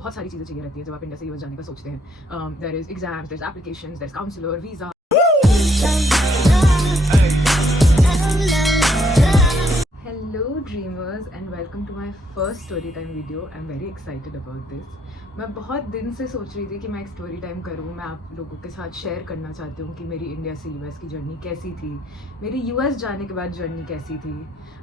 बहुत सारी चीज़ें चाहिए रहती है जब आप इंडिया से यूएस जाने का सोचते हैं. There is exams, there is applications, there is counsellor, visa. Hello dreamers and welcome to my first story time video. I'm very excited about this. मैं बहुत दिन से सोच रही थी कि मैं एक स्टोरी टाइम करूँ. मैं आप लोगों के साथ शेयर करना चाहती हूँ कि मेरी इंडिया से यूएस की जर्नी कैसी थी, मेरी यूएस जाने के बाद जर्नी कैसी थी,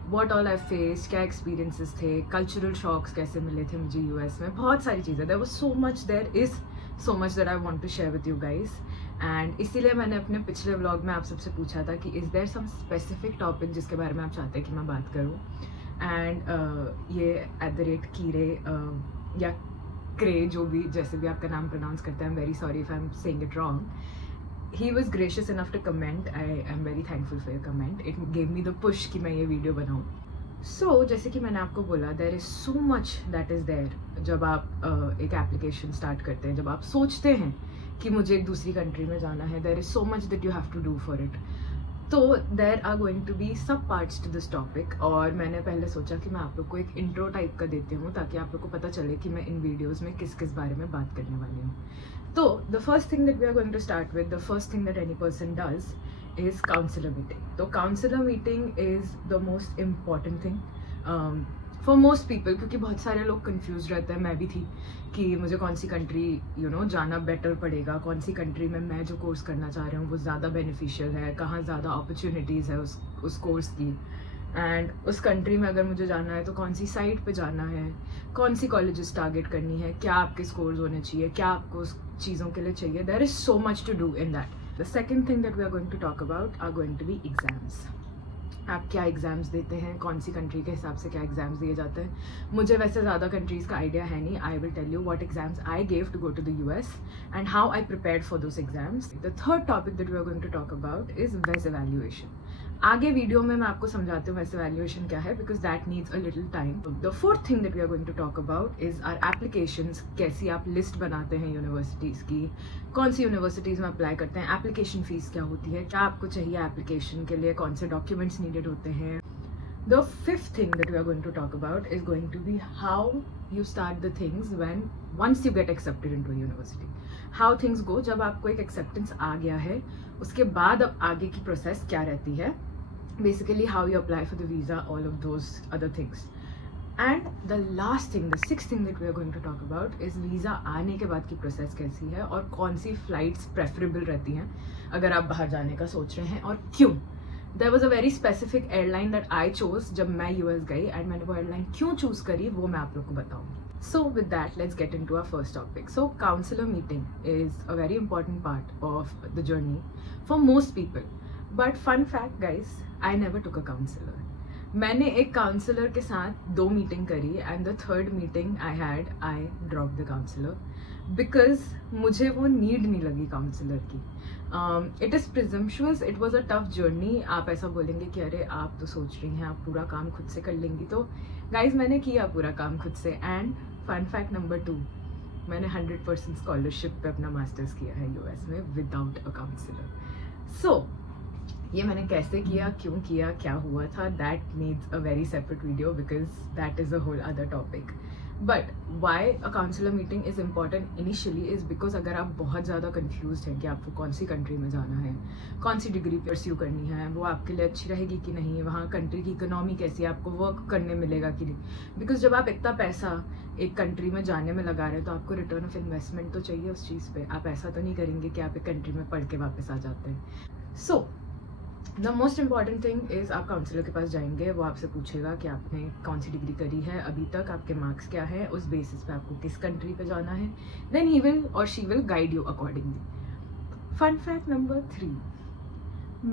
व्हाट ऑल आई फेस्ड, क्या एक्सपीरियंसेस थे, कल्चरल शॉक्स कैसे मिले थे मुझे यूएस में, बहुत सारी चीज़ें. There was so much, there is so much that I want to share with you guys. And इसीलिए मैंने अपने पिछले व्लॉग में आप सबसे पूछा था कि is there some specific topic जिसके बारे में आप चाहते हैं कि मैं बात करूँ. एंड ये @कीरे या क्रे, जो भी जैसे भी आपका नाम प्रोनाउंस करते हैं, I am very sorry if I am saying it wrong. He was gracious enough to comment. I am very thankful for your comment. It gave me the push कि मैं ये वीडियो बनाऊँ. सो जैसे कि मैंने आपको बोला, there is so much that is there जब आप एक एप्लीकेशन स्टार्ट करते हैं, जब आप सोचते हैं कि मुझे एक दूसरी कंट्री में जाना है. There is so much that you have to do for it. तो there are going to be sub parts to this topic. और मैंने पहले सोचा कि मैं आप लोग को एक इंट्रो टाइप का देती हूँ ताकि आप लोग को पता चले कि मैं इन वीडियोज़ में किस किस बारे में बात करने वाली हूँ. तो the first thing that we are going to start with, the first thing that any person does is counsellor meeting. तो counsellor meeting is the most important thing for most people, क्योंकि बहुत सारे लोग कंफ्यूज रहते हैं, मैं भी थी, कि मुझे कौन सी कंट्री जाना बेटर पड़ेगा, कौन सी कंट्री में मैं जो कोर्स करना चाह रही हूँ वो ज़्यादा बेनिफिशियल है, कहाँ ज़्यादा अपॉर्चुनिटीज़ है उस कोर्स की. एंड उस कंट्री में अगर मुझे जाना है तो कौन सी साइट पे जाना है, कौन सी कॉलेजेस टारगेट करनी है, क्या आपके स्कोर्स होने चाहिए, क्या आपको उस चीज़ों के लिए चाहिए. There is so much to do in that. The second thing that we are going to talk about are going to be exams. आप क्या एग्ज़ाम्स देते हैं, कौन सी कंट्री के हिसाब से क्या एग्ज़ाम्स दिए जाते हैं. मुझे वैसे ज़्यादा कंट्रीज़ का आइडिया है नहीं. I will tell you what exams I gave to go to the US and how I prepared for those exams. The third topic that we are going to talk about is वेस evaluation. आगे video में मैं आपको समझाती हूँ वेस evaluation क्या है, because that needs a little time. The fourth thing that we are going to talk about is our applications. कैसी आप लिस्ट बनाते हैं यूनिवर्सिटीज़ की, कौन सी यूनिवर्सिटीज़ में अप्लाई करते हैं, एप्लीकेशन फ़ीस क्या होती है, क्या आपको चाहिए एप्लीकेशन के लिए, कौन से डॉक्यूमेंट्स नीडेड होते हैं. The fifth thing that we are going to talk about is going to be how you start the things once you get accepted into a university. How things go जब आपको एक acceptance आ गया है, उसके बाद अब आगे की प्रोसेस क्या रहती है. Basically how you apply for the visa, all of those other things. And the last thing, the sixth thing that we are going to talk about is visa आने के बाद की प्रोसेस कैसी है और कौन सी फ्लाइट्स प्रेफरेबल रहती हैं अगर आप बाहर जाने का सोच रहे हैं और क्यों. There was a very specific airline that I chose जब मैं यूएस गई, एंड मैंने वो एयरलाइन क्यों चूज़ करी वो मैं आप लोग को बताऊँगी. So with that, let's get into our first topic. So counselor meeting is a very important part of the journey for most people. But fun fact guys, I never took a counselor. मैंने एक counsellor के साथ 2 meeting करी and the third meeting I drop the counsellor because मुझे वो need नहीं लगी counsellor की. It is presumptuous, it was a tough journey. आप ऐसा बोलेंगे कि अरे आप तो सोच रही हैं आप पूरा काम खुद से कर लेंगी. तो गाइज मैंने किया पूरा काम खुद से. एंड फन फैक्ट नंबर 2, मैंने 100% स्कॉलरशिप पे अपना मास्टर्स किया है यूएस में विदाउट अ काउंसलर. सो ये मैंने कैसे किया, क्यों किया, क्या हुआ था, that needs a very separate video because that is a whole other topic. But why a counsellor meeting is important initially is because अगर आप बहुत ज़्यादा कन्फ्यूज हैं कि आपको कौन सी कंट्री में जाना है, कौन सी डिग्री परस्यू करनी है, वो आपके लिए अच्छी रहेगी कि नहीं, वहाँ कंट्री की इकोनॉमी कैसी है, आपको वर्क करने मिलेगा कि नहीं. बिकॉज जब आप इतना पैसा एक कंट्री में जाने में लगा रहे हैं तो आपको रिटर्न ऑफ इन्वेस्टमेंट तो चाहिए उस चीज़ पे. आप ऐसा तो नहीं करेंगे कि आप एक कंट्री में पढ़ के वापस आ जाते हैं. So the most important thing is आप काउंसलर के पास जाएंगे, वो आपसे पूछेगा कि आपने कौन सी डिग्री करी है अभी तक, आपके मार्क्स क्या है, उस बेसिस पे आपको किस कंट्री पे जाना है. देन ही विल और she will guide you accordingly. Fun fact number 3,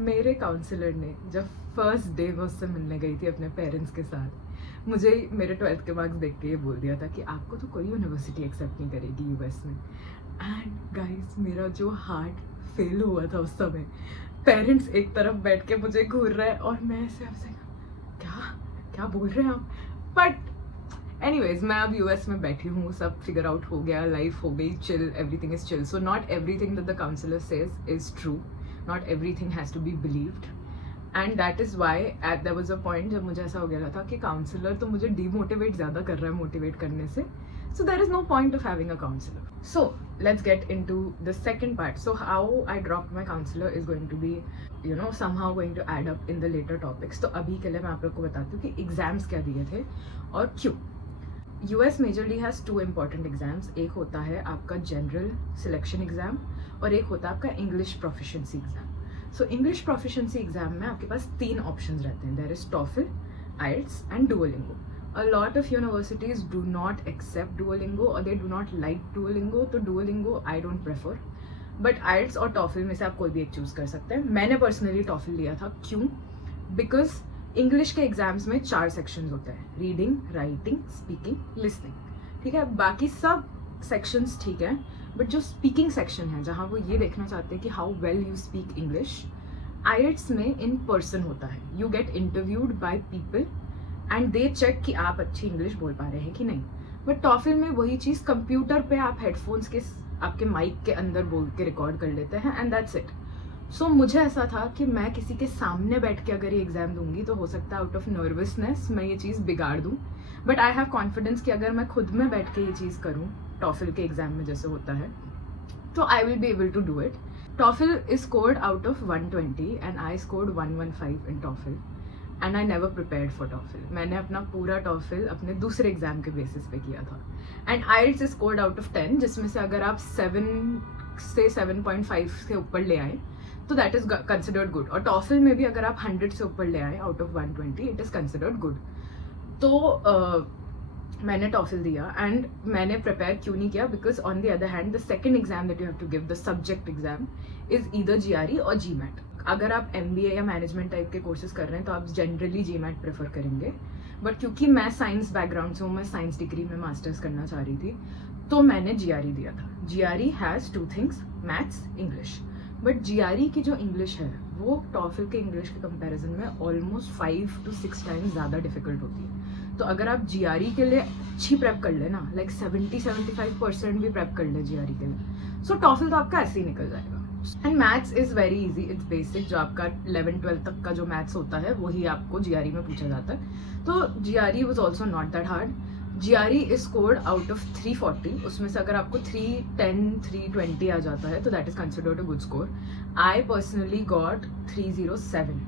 मेरे काउंसलर ने जब फर्स्ट डे मैं उससे मिलने गई थी अपने पेरेंट्स के साथ, मुझे मेरे 12th के मार्क्स देख के ये बोल दिया था कि आपको तो कोई यूनिवर्सिटी एक्सेप्ट नहीं करेगी यूएस में. एंड गाइज मेरा जो हार्ट फेल हुआ था उस समय. पेरेंट्स एक तरफ बैठ के मुझे घूर रहे हैं और मैं ऐसे क्या क्या बोल रहे हैं आप. बट एनीवेज मैं अब यूएस में बैठी हूँ, सब फिगर आउट हो गया, लाइफ हो गई chill, everything is chill. So not everything that the counsellor says is true, not everything has to be believed. And that is why at there was a point जब मुझे ऐसा हो गया था कि काउंसलर तो मुझे डीमोटिवेट ज़्यादा कर रहा है मोटिवेट करने से. So there is no point of having a counselor. So let's get into the second part. So how I dropped my counselor is going to be, you know, somehow going to add up in the later topics. तो अभी के लिए मैं आप लोग को बताती हूँ कि एग्जाम्स क्या दिए थे और क्यों. US majorly has 2 important exams. एक होता है आपका जनरल सिलेक्शन एग्जाम और एक होता है आपका English proficiency exam. So English proficiency exam में आपके पास 3 ऑप्शंस रहते हैं. There is TOEFL, IELTS and Duolingo. A lot of universities do not accept Duolingo or they do not like Duolingo. तो Duolingo I don't prefer. But IELTS और TOEFL में से आप कोई भी एक चूज़ कर सकते हैं. मैंने पर्सनली TOEFL लिया था. क्यों? बिकॉज इंग्लिश के एग्जाम्स में 4 सेक्शंस होते हैं. Reading, writing, speaking, listening. ठीक है, बाकी सब सेक्शंस ठीक है, बट जो स्पीकिंग सेक्शन है जहाँ वो ये देखना चाहते हैं कि how well you speak English, IELTS में इन पर्सन होता है. You get interviewed by people and they check कि आप अच्छी इंग्लिश बोल पा रहे हैं कि नहीं. बट टॉफल में वही चीज़ कंप्यूटर पे आप हेडफोन्स के आपके माइक के अंदर बोल के रिकॉर्ड कर लेते हैं एंड दैट्स इट. सो मुझे ऐसा था कि मैं किसी के सामने बैठ के अगर ये एग्जाम दूंगी तो हो सकता है आउट ऑफ नर्वसनेस मैं ये चीज़ बिगाड़ दूँ. बट आई हैव कॉन्फिडेंस कि अगर मैं खुद में बैठ के ये चीज़ करूँ टॉफल के एग्जाम में जैसे होता है तो I will be able to do it. TOEFL is scored out of 120 and I scored 115 in TOEFL. And I never prepared for TOEFL. मैंने अपना पूरा टॉफल अपने दूसरे एग्जाम के बेसिस पे किया था. And IELTS is scored out of 10, जिसमें से अगर आप 7 से 7.5 से ऊपर ले आए तो दैट इज कंसिडर्ड गुड. और टॉफल में भी अगर आप 100 से ऊपर ले आए out of 120 it is considered good. तो मैंने टॉफल दिया एंड मैंने प्रिपेयर क्यों नहीं किया? Because on the other hand the second exam that you have to give, the subject exam, is either GRE और GMAT. अगर आप MBA या मैनेजमेंट टाइप के कोर्सेज कर रहे हैं तो आप जनरली GMAT प्रेफर करेंगे. बट क्योंकि मैं साइंस बैकग्राउंड से हूँ, मैं साइंस डिग्री में मास्टर्स करना चाह रही थी, तो मैंने GRE दिया था. GRE has 2 things, maths, English. But GRE की जो इंग्लिश है वो टॉफल के इंग्लिश के कंपैरिजन में ऑलमोस्ट 5 to 6 टाइम्स ज़्यादा डिफिकल्ट होती है. तो अगर आप GRE के लिए अच्छी प्रेप कर ले ना, लाइक 70-75% भी प्रेप कर ले GRE के लिए, सो टॉफल तो आपका ऐसे ही निकल जाएगा. And maths is very easy, it's basic. जो आपका 11-12 तक का जो मैथ्स होता है वही आपको GRE में पूछा जाता है. तो GRE was also not that hard. GRE is scored out of 340. उसमें से अगर आपको 310, 320 आ जाता है तो that is considered a good score. I personally got 307.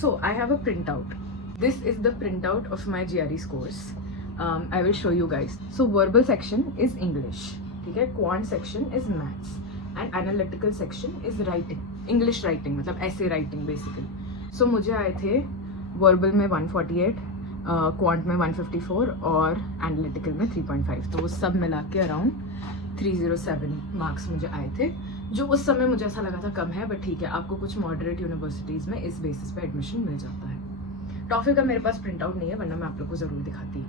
So I have a print out. This is the printout of my GRE scores. I will show you guys. So verbal section is English, ठीक है. Quant section is maths and analytical section is writing. English writing मतलब essay writing basically. So मुझे आए थे verbal में 148, quant में 154 और analytical में 3.5. तो वो सब मिला के अराउंड 307 मार्क्स मुझे आए थे, जो उस समय मुझे ऐसा लगा था कम है, बट ठीक है, आपको कुछ मॉडरेट यूनिवर्सिटीज़ में इस बेसिस पे एडमिशन मिल जाता है. टॉफल का मेरे पास प्रिंट आउट नहीं है, वरना मैं आप लोग को ज़रूर दिखाती.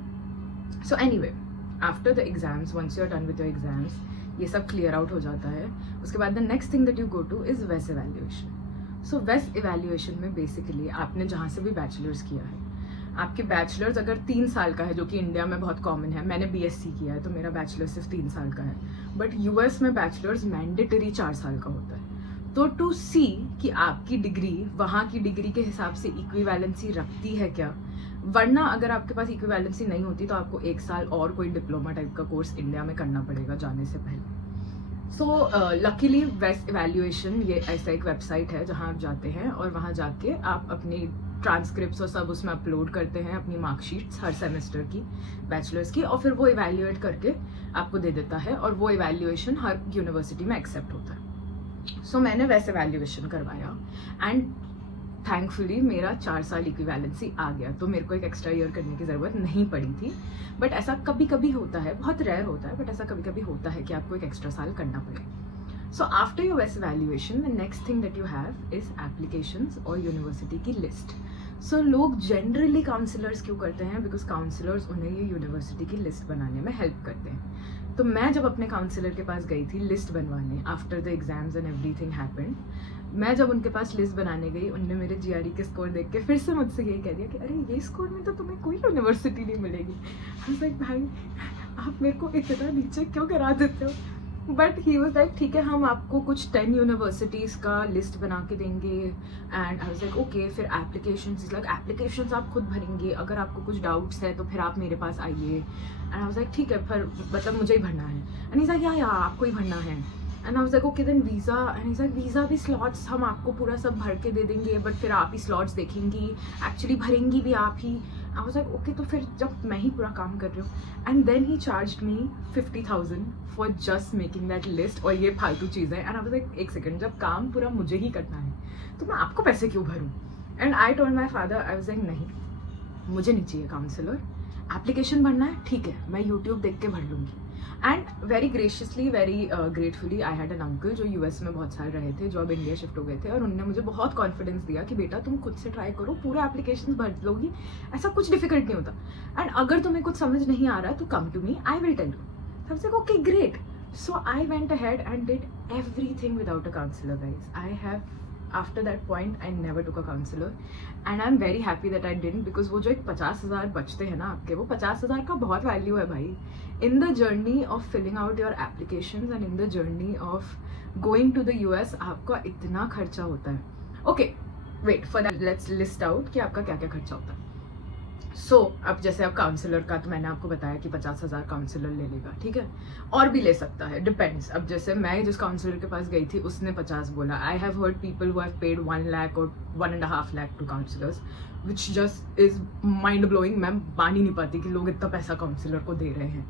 So anyway, after the exams, once you are done with your exams, ये सब क्लियर आउट हो जाता है. उसके बाद the next thing that you go to is वेस इवैल्यूएशन. सो वेस इवैल्यूएशन में बेसिकली आपने जहाँ से भी बैचलर्स किया है, आपके बैचलर्स अगर 3 साल का है, जो कि इंडिया में बहुत कॉमन है, मैंने BSc किया है तो मेरा बैचलर सिर्फ 3 साल का है, बट US में बैचलर्स मैंडेटरी 4 साल का होता है. तो टू सी कि आपकी डिग्री वहाँ की डिग्री के हिसाब से इक्विवेलेंसी रखती है क्या, वरना अगर आपके पास इक्विवेलेंसी नहीं होती तो आपको 1 साल और कोई डिप्लोमा टाइप का कोर्स इंडिया में करना पड़ेगा जाने से पहले. सो लकीली वेस इवैल्यूएशन ये ऐसा एक वेबसाइट है जहाँ आप जाते हैं और वहाँ जाके आप अपनी ट्रांसक्रिप्ट्स और सब उसमें अपलोड करते हैं, अपनी मार्कशीट्स हर सेमेस्टर की, बैचलर्स की, और फिर वो इवैल्यूएट करके आपको दे देता है और वो इवैल्यूएशन हर यूनिवर्सिटी में एक्सेप्ट होता है. सो मैंने वैसे वैल्यूएशन करवाया एंड थैंकफुली मेरा 4 साल इक्विवेलेंसी आ गया, तो मेरे को एक एक्स्ट्रा ईयर करने की ज़रूरत नहीं पड़ी थी. बट ऐसा कभी कभी होता है, बहुत रेयर होता है, बट ऐसा कभी कभी होता है कि आपको एक एक्स्ट्रा साल करना पड़े. सो आफ्टर योर वेस evaluation the next thing that you have is applications और यूनिवर्सिटी की लिस्ट. सो लोग जनरली काउंसलर्स क्यों करते हैं? बिकॉज काउंसलर्स उन्हें ये यूनिवर्सिटी की लिस्ट बनाने में हेल्प करते हैं. तो मैं जब अपने काउंसलर के पास गई थी लिस्ट बनवाने, after the exams and everything happened, मैं जब उनके पास लिस्ट बनाने गई, उनने मेरे GRE के स्कोर देख के फिर से मुझसे यही कह दिया कि अरे ये स्कोर में तो तुम्हें कोई यूनिवर्सिटी नहीं मिलेगी. आई वाज लाइक भाई आप मेरे को इतना नीचे क्यों करा देते हो? बट ही वॉज लाइक ठीक है, हम आपको कुछ 10 यूनिवर्सिटीज़ का लिस्ट बना के देंगे. And I was like okay. फिर एप्लीकेशंस, लाइक एप्लीकेशंस आप खुद भरेंगे, अगर आपको कुछ डाउट्स है तो फिर आप मेरे पास आइए. एंड आई वाज लाइक ठीक है, फिर मतलब मुझे ही भरना है. एंड इज़ लाइक या आपको ही भरना है. And I was like okay then visa. And is like visa भी स्लॉट्स हम आपको पूरा सब भर के दे देंगे, बट फिर आप ही स्लॉट्स देखेंगी, एक्चुअली भरेंगी भी आप ही. आई वाज लाइक ओके, तो फिर जब मैं ही पूरा काम कर रही हूँ. And then he charged me 50,000 for just making that list, और ये फालतू चीज़ है. एंड आई वाज लाइक एक सेकेंड, जब काम पूरा मुझे ही करना है तो मैं आपको पैसे क्यों भरूँ. And I told my father, I was like नहीं, मुझे नहीं चाहिए काउंसलर. एप्लीकेशन भरना है ठीक है, मैं यूट्यूब देख के भर लूँगी. And very graciously, very gratefully I had an uncle जो यूएस में बहुत साल रहे थे, जो अब इंडिया शिफ्ट हो गए थे, और उन्होंने मुझे बहुत कॉन्फिडेंस दिया कि बेटा तुम खुद से ट्राई करो, पूरा एप्लीकेशन भर लोगी, ऐसा कुछ डिफिकल्ट नहीं होता. एंड अगर तुम्हें कुछ समझ नहीं आ रहा तो come to me, I will tell you. सबसे okay great. So I went ahead and did everything without a counsellor guys. I have after that point I never took a counselor, and I'm very happy that I didn't, because वो जो एक 50,000 बचते हैं ना आपके, वो 50,000 का बहुत वैल्यू है भाई. in the journey of filling out your applications and in the journey of going to the US आपका इतना खर्चा होता है. okay wait for that, let's list out कि आपका क्या क्या खर्चा होता है. सो अब जैसे अब काउंसलर का तो मैंने आपको बताया कि 50,000 काउंसलर ले लेगा, ठीक है, और भी ले सकता है, डिपेंड्स. अब जैसे मैं जिस काउंसलर के पास गई थी उसने 50 बोला. I have heard people who have paid 1 lakh और 1.5 lakh to counsellors, which just is mind blowing. मैं मान ही नहीं पाती कि लोग इतना पैसा काउंसलर को दे रहे हैं.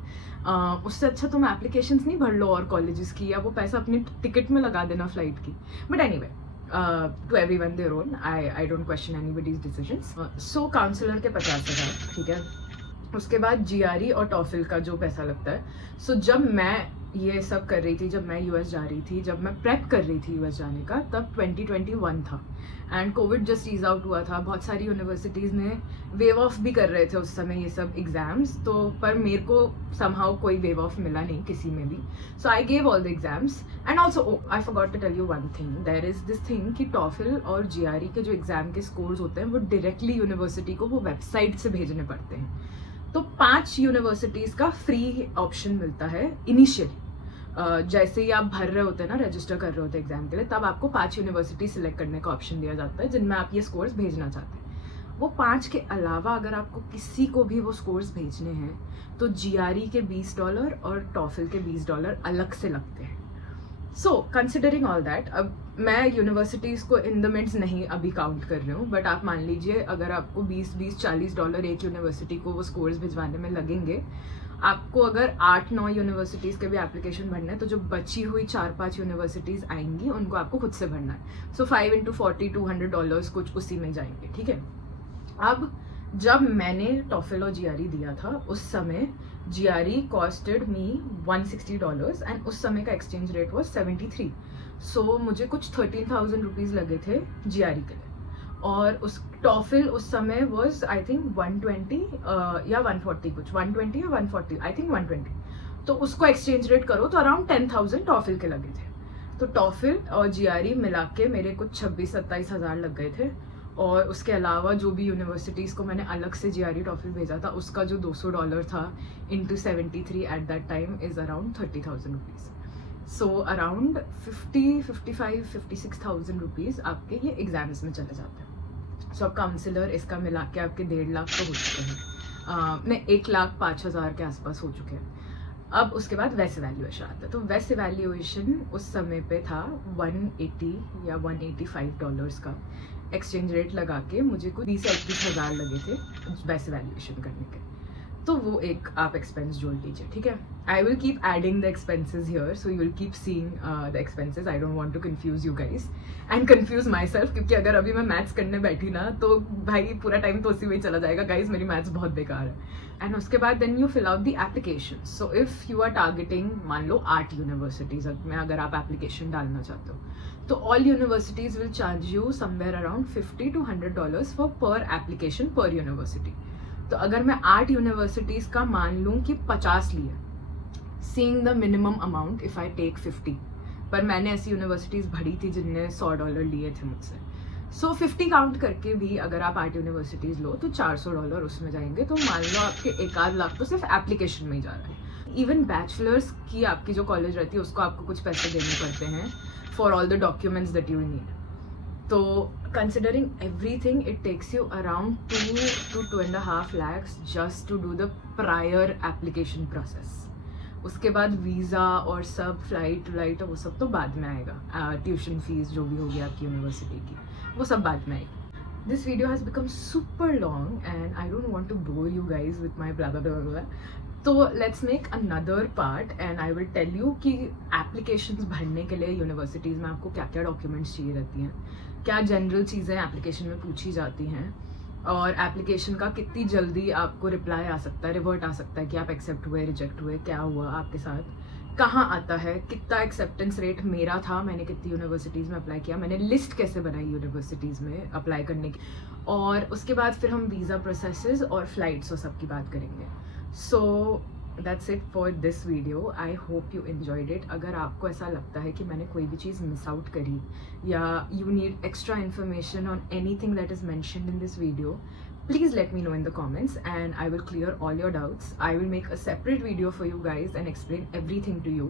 उससे अच्छा तुम एप्लीकेशंस नहीं भर लो और कॉलेजेस की, या वो पैसा अपनी टिकट में लगा देना फ्लाइट की. But anyway, to everyone their own. I don't question anybody's decisions. So counsellor के 50,000, ठीक है. उसके बाद GRE और टॉफिल का जो पैसा लगता है. सो जब मैं ये सब कर रही थी, जब मैं यूएस जा रही थी, जब मैं प्रेप कर रही थी यूएस जाने का, तब 2021 था and Covid just ease out हुआ था. बहुत सारी यूनिवर्सिटीज़ ने वेव ऑफ भी कर रहे थे उस समय ये सब एग्जाम्स, तो पर मेरे को समहाउ कोई वेव ऑफ मिला नहीं किसी में भी. So I gave all the exams. And also I forgot to tell you one thing, there is this thing कि टॉफिल और GRE के जो एग्जाम के स्कोर्स होते हैं वो डायरेक्टली यूनिवर्सिटी को वो वेबसाइट से भेजने पड़ते हैं. तो 5 यूनिवर्सिटीज़ का फ्री ऑप्शन मिलता है इनिशियली. जैसे ही आप भर रहे होते हैं ना, रजिस्टर कर रहे होते हैं एग्जाम के लिए, तब आपको 5 यूनिवर्सिटी सिलेक्ट करने का ऑप्शन दिया जाता है जिनमें आप ये स्कोर्स भेजना चाहते हैं. वो 5 के अलावा अगर आपको किसी को भी वो स्कोर्स भेजने हैं तो GRE के $20 और टॉफिल के $20 अलग से लगते हैं. सो कंसिडरिंग ऑल दैट, अब मैं यूनिवर्सिटीज़ को इन द मिड्स नहीं अभी काउंट कर रही हूँ, बट आप मान लीजिए अगर आपको $20-40 एक यूनिवर्सिटी को वो स्कोर्स भिजवाने में लगेंगे, आपको अगर 8-9 यूनिवर्सिटीज़ के भी एप्लीकेशन भरना है, तो जो बची हुई 4-5 यूनिवर्सिटीज़ आएंगी उनको आपको खुद से भरना है. सो 5 into 40 $200 कुछ उसी में जाएंगे, ठीक है. अब जब मैंने टॉफिल और GRE दिया था उस समय GRE कॉस्टेड मी $160 एंड उस समय का एक्सचेंज रेट वॉज 73. सो मुझे कुछ 13,000 रुपीज़ लगे थे GRE के लिए, और उस टॉफिल उस समय वॉज आई थिंक 120 या 140, कुछ 120 या 140, आई थिंक 120. तो उसको एक्सचेंज रेट करो तो अराउंड 10,000 टॉफिल के लगे थे. तो टॉफिल और GRE मिला के मेरे कुछ 26-27 हज़ार लग गए थे. और उसके अलावा जो भी यूनिवर्सिटीज़ को मैंने अलग से GRE टॉफिल भेजा था उसका जो $200 था into 73 at that time is around 30,000 rupees. So around 55-56,000 rupees आपके ये एग्जाम्स में चले जाते हैं. सो अब काउंसलर इसका मिला के आपके 1.5 लाख तो हो चुके हैं, नहीं 1,05,000 के आसपास हो चुके हैं. अब उसके बाद वेस इवैल्यूएशन आता है. तो वेस इवैल्यूएशन उस समय पे था 180 या $185 का. एक्सचेंज रेट लगा के मुझे कुछ 20-21 हज़ार लगे थे वेस इवैल्यूएशन करने के. तो वो एक आप एक्सपेंस जोड़ लीजिए, ठीक है. I will keep adding the expenses here, so you will keep seeing the expenses. I don't want to confuse you guys and confuse myself, क्योंकि अगर अभी मैं मैथ्स करने बैठी ना तो भाई पूरा टाइम तो उसी में ही चला जाएगा. गाइज मेरी मैथ्स बहुत बेकार है. एंड उसके बाद then you fill out the application. So if you are targeting मान लो 8 यूनिवर्सिटीज़ में अगर आप एप्लीकेशन डालना चाहते हो, तो all universities will charge you somewhere around $50 to $100 for पर एप्लीकेशन पर यूनिवर्सिटी. तो अगर मैं 8 यूनिवर्सिटीज़ का मान लूँ कि 50 लिए, seeing the minimum amount if I take 50, पर मैंने ऐसी यूनिवर्सिटीज़ भरी थी जिनने $100 लिए थे मुझसे. सो 50 काउंट करके भी अगर आप 8 यूनिवर्सिटीज़ लो तो $400 उसमें जाएंगे. तो मान लो आपके 1-8 लाख तो सिर्फ एप्लीकेशन में ही जा रहा है. इवन बैचलर्स की आपकी जो कॉलेज रहती है उसको आपको कुछ पैसे देने पड़ते हैं for all the documents that you need. तो considering everything, it takes you around 2 to 2.5 lakhs just to do the prior application process. उसके बाद वीज़ा और सब फ्लाइट वो सब तो बाद में आएगा. ट्यूशन फीस जो भी होगी आपकी यूनिवर्सिटी की वो सब बाद में आएगी. This video has become super long and I don't want to bore you guys with my blah blah blah blah. तो let's make another part and I will tell you कि applications भरने के लिए यूनिवर्सिटीज़ में आपको क्या क्या documents चाहिए रहती हैं, क्या जनरल चीज़ें एप्लीकेशन में पूछी जाती हैं, और एप्लीकेशन का कितनी जल्दी आपको रिप्लाई आ सकता है, रिवर्ट आ सकता है कि आप एक्सेप्ट हुए, रिजेक्ट हुए, क्या हुआ आपके साथ, कहाँ आता है, कितना एक्सेप्टेंस रेट मेरा था, मैंने कितनी यूनिवर्सिटीज़ में अप्लाई किया, मैंने लिस्ट कैसे बनाई यूनिवर्सिटीज़ में अप्लाई करने की, और उसके बाद फिर हम वीज़ा प्रोसेसेस और फ्लाइट्स और सब की बात करेंगे. So that's it for this video. I hope you enjoyed it. अगर आपको ऐसा लगता है कि मैंने कोई भी चीज़ मिस आउट करी या you need extra information on anything that is mentioned in this video, please let me know in the comments and I will clear all your doubts. I will make a separate video for you guys and explain everything to you.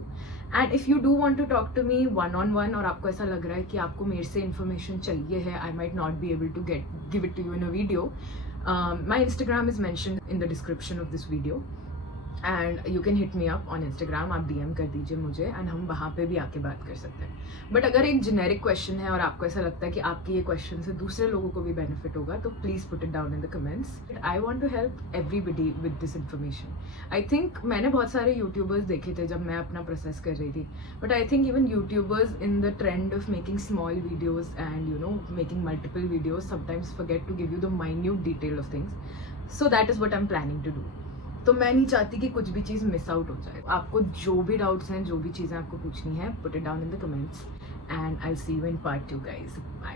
And if you do want to talk to me one on one और आपको ऐसा लग रहा है कि आपको मेरे से information चाहिए है, I might not be able to give it to you in a video. My Instagram is mentioned in the description of this video. And you can hit me up on Instagram. आप DM कर दीजिए मुझे and हम वहाँ पे भी आके बात कर सकते हैं. बट अगर एक जेनेरिक क्वेश्चन है और आपको ऐसा लगता है कि आपकी ये क्वेश्चन से दूसरे लोगों को भी बेनिफिट होगा, तो please put it down in the comments. I want to help everybody with this information. I think मैंने बहुत सारे यूट्यूबर्स देखे थे जब मैं अपना प्रोसेस कर रही थी, but I think even YouTubers in the trend of making small videos and you know making multiple videos sometimes forget to give you the minute detail of things. So that is what I am planning to do. तो मैं नहीं चाहती कि कुछ भी चीज़ miss out हो जाए. आपको जो भी डाउट्स हैं, जो भी चीज़ें आपको पूछनी है, put it down in the comments and I see you in part 2 guys. Bye.